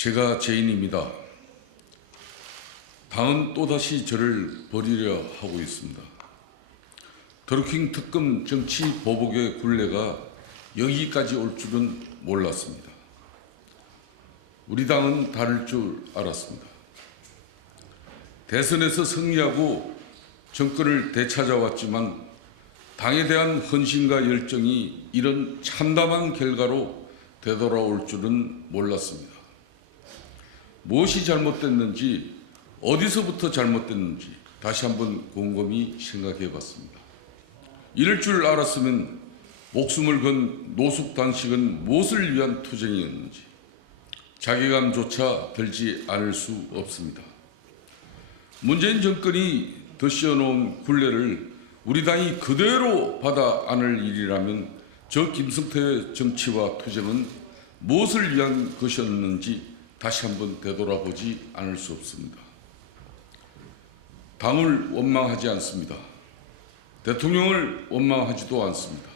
제가 죄인입니다. 당은 또다시 저를 버리려 하고 있습니다. 드루킹 특검 정치 보복의 굴레가 여기까지 올 줄은 몰랐습니다. 우리 당은 다를 줄 알았습니다. 대선에서 승리하고 정권을 되찾아왔지만 당에 대한 헌신과 열정이 이런 참담한 결과로 되돌아올 줄은 몰랐습니다. 무엇이 잘못됐는지, 어디서부터 잘못됐는지 다시 한번 곰곰이 생각해 봤습니다. 이럴 줄 알았으면 목숨을 건 노숙 단식은 무엇을 위한 투쟁이었는지 자괴감조차 들지 않을 수 없습니다. 문재인 정권이 덧씌워놓은 굴레를 우리 당이 그대로 받아 안을 일이라면 저 김성태의 정치와 투쟁은 무엇을 위한 것이었는지 다시 한번 되돌아보지 않을 수 없습니다. 당을 원망하지 않습니다. 대통령을 원망하지도 않습니다.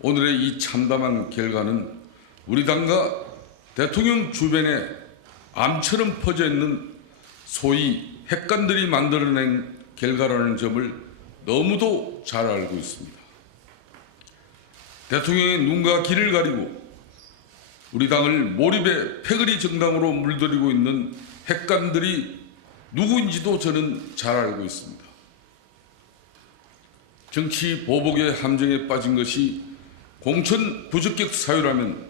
오늘의 이 참담한 결과는 우리 당과 대통령 주변에 암처럼 퍼져 있는 소위 핵관들이 만들어낸 결과라는 점을 너무도 잘 알고 있습니다. 대통령의 눈과 귀를 가리고 우리 당을 몰입의 패거리 정당으로 물들이고 있는 핵관들이 누구인지도 저는 잘 알고 있습니다. 정치 보복의 함정에 빠진 것이 공천 부적격 사유라면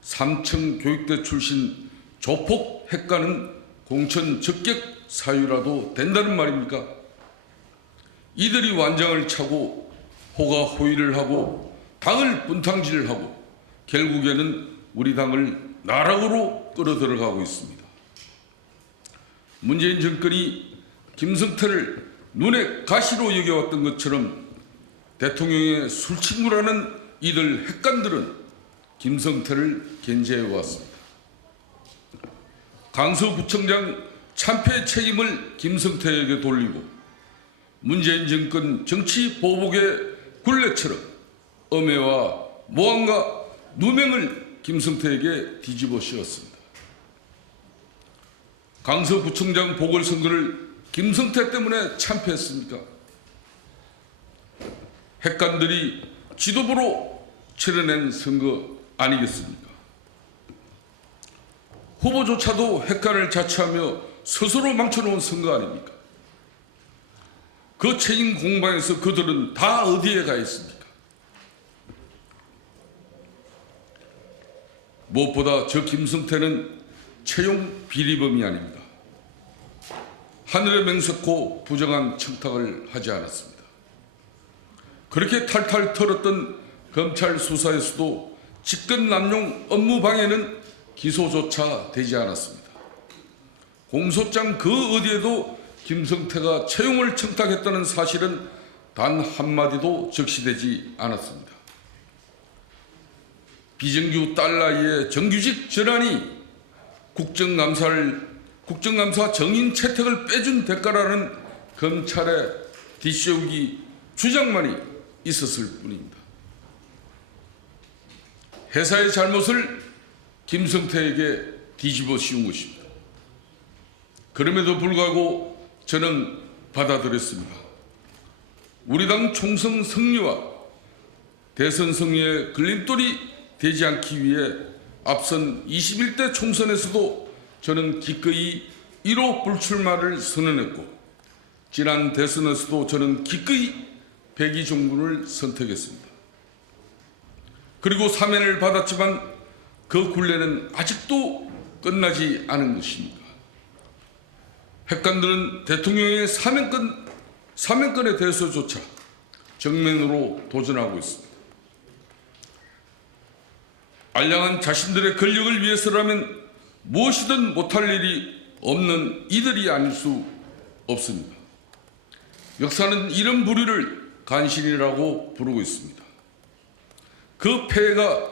삼청 교육대 출신 조폭 핵관은 공천 적격 사유라도 된다는 말입니까? 이들이 완장을 차고 호가호위를 하고 당을 분탕질하고 결국에는 우리 당을 나락으로 끌어들어가고 있습니다. 문재인 정권이 김성태를 눈에 가시로 여겨왔던 것처럼 대통령의 술친구라는 이들 핵관들은 김성태를 견제해왔습니다. 강서구청장 참패 책임을 김성태에게 돌리고 문재인 정권 정치 보복의 굴레처럼 엄해와 모함과 누명을 김성태에게 뒤집어 씌웠습니다. 강서구청장 보궐선거를 김성태 때문에 참패했습니까? 핵관들이 지도부로 치러낸 선거 아니겠습니까? 후보조차도 핵관을 자처하며 스스로 망쳐놓은 선거 아닙니까? 그 책임 공방에서 그들은 다 어디에 가 있습니까? 무엇보다 저 김성태는 채용 비리범이 아닙니다. 하늘의 맹세코 부정한 청탁을 하지 않았습니다. 그렇게 탈탈 털었던 검찰 수사에서도 직권 남용 업무 방해는 기소조차 되지 않았습니다. 공소장 그 어디에도 김성태가 채용을 청탁했다는 사실은 단 한마디도 적시되지 않았습니다. 비정규 딸나이의 정규직 전환이 국정감사 정인 채택을 빼준 대가라는 검찰의 뒷세우기 주장만이 있었을 뿐입니다. 회사의 잘못을 김성태에게 뒤집어 씌운 것입니다. 그럼에도 불구하고 저는 받아들였습니다. 우리 당 총선 승리와 대선 승리의 걸림돌이 되지 않기 위해 앞선 21대 총선에서도 저는 기꺼이 1호 불출마를 선언했고 지난 대선에서도 저는 기꺼이 백의종군을 선택했습니다. 그리고 사면을 받았지만 그 굴레는 아직도 끝나지 않은 것입니다. 핵관들은 대통령의 사면권에 대해서조차 정면으로 도전하고 있습니다. 알량한 자신들의 권력을 위해서라면 무엇이든 못할 일이 없는 이들이 아닐 수 없습니다. 역사는 이런 부류를 간신이라고 부르고 있습니다. 그 폐해가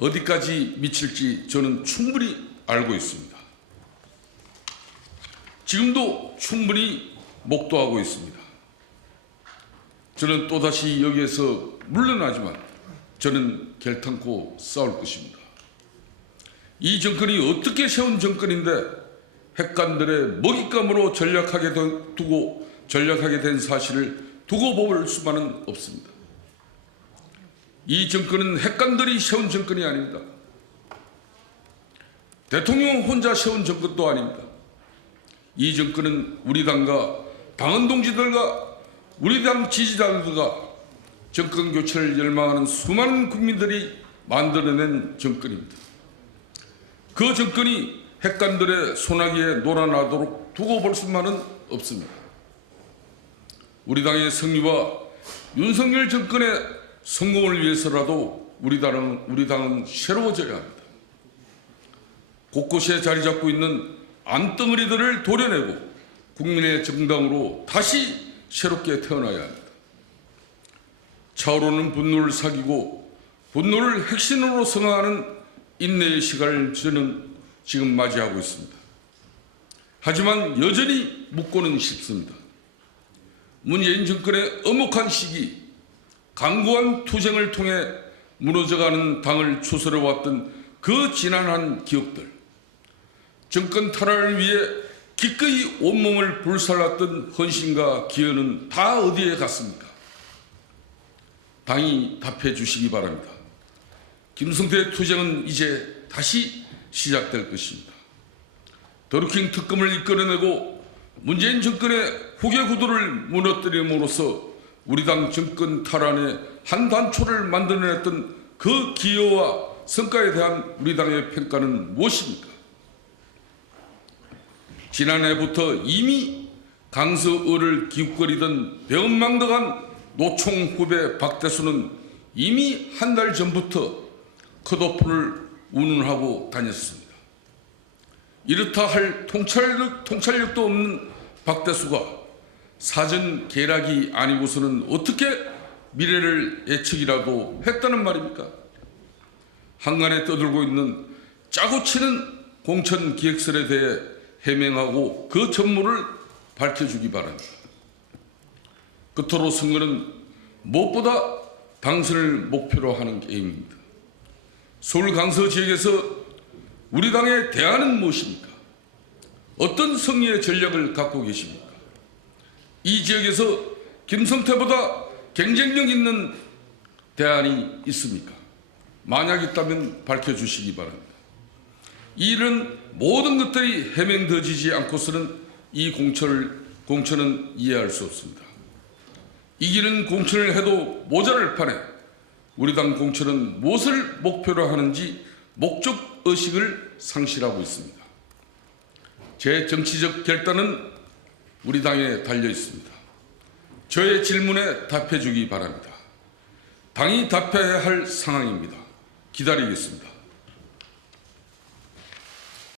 어디까지 미칠지 저는 충분히 알고 있습니다. 지금도 충분히 목도하고 있습니다. 저는 또다시 여기에서 물러나지만 저는 결탄코 싸울 것입니다. 이 정권이 어떻게 세운 정권인데 핵관들의 먹잇감으로 전략하게 된 사실을 두고 볼 수만은 없습니다. 이 정권은 핵관들이 세운 정권이 아닙니다. 대통령 혼자 세운 정권도 아닙니다. 이 정권은 우리 당과 당원 동지들과 우리 당 지지자들과 정권 교체를 열망하는 수많은 국민들이 만들어낸 정권입니다. 그 정권이 핵관들의 소나기에 놀아나도록 두고 볼 수만은 없습니다. 우리 당의 승리와 윤석열 정권의 성공을 위해서라도 우리 당은 새로워져야 합니다. 곳곳에 자리 잡고 있는 암덩어리들을 도려내고 국민의 정당으로 다시 새롭게 태어나야 합니다. 차오르는 분노를 사귀고 분노를 핵심으로 성화하는 인내의 시간을 저는 지금 맞이하고 있습니다. 하지만 여전히 묻고는 싶습니다. 문재인 정권의 엄혹한 시기, 강고한 투쟁을 통해 무너져가는 당을 추스려왔던 그 지난한 기억들, 정권 탈환을 위해 기꺼이 온몸을 불살랐던 헌신과 기여는 다 어디에 갔습니까? 당이 답해 주시기 바랍니다. 김성태 투쟁은 이제 다시 시작될 것입니다. 더루킹 특검을 이끌어내고 문재인 정권의 후계 구도를 무너뜨림으로써 우리 당 정권 탈환의 한 단초를 만들어냈던 그 기여와 성과에 대한 우리 당의 평가는 무엇입니까? 지난해부터 이미 강서을을 기웃거리던 배은망덕한 노총 후배 박대수는 이미 한 달 전부터 컷오프를 운운하고 다녔습니다. 이렇다 할 통찰력도 없는 박대수가 사전 계략이 아니고서는 어떻게 미래를 예측이라도 했다는 말입니까? 한간에 떠들고 있는 짜고 치는 공천 기획설에 대해 해명하고 그 전모를 밝혀주기 바랍니다. 끝으로 선거는 무엇보다 당선을 목표로 하는 게임입니다. 서울 강서 지역에서 우리 당의 대안은 무엇입니까? 어떤 승리의 전략을 갖고 계십니까? 이 지역에서 김성태보다 경쟁력 있는 대안이 있습니까? 만약 있다면 밝혀주시기 바랍니다. 이런 모든 것들이 해명되지 않고서는 이 공천은 이해할 수 없습니다. 이기는 공천을 해도 모자랄 판에 우리 당 공천은 무엇을 목표로 하는지 목적의식을 상실하고 있습니다. 제 정치적 결단은 우리 당에 달려 있습니다. 저의 질문에 답해 주기 바랍니다. 당이 답해야 할 상황입니다. 기다리겠습니다.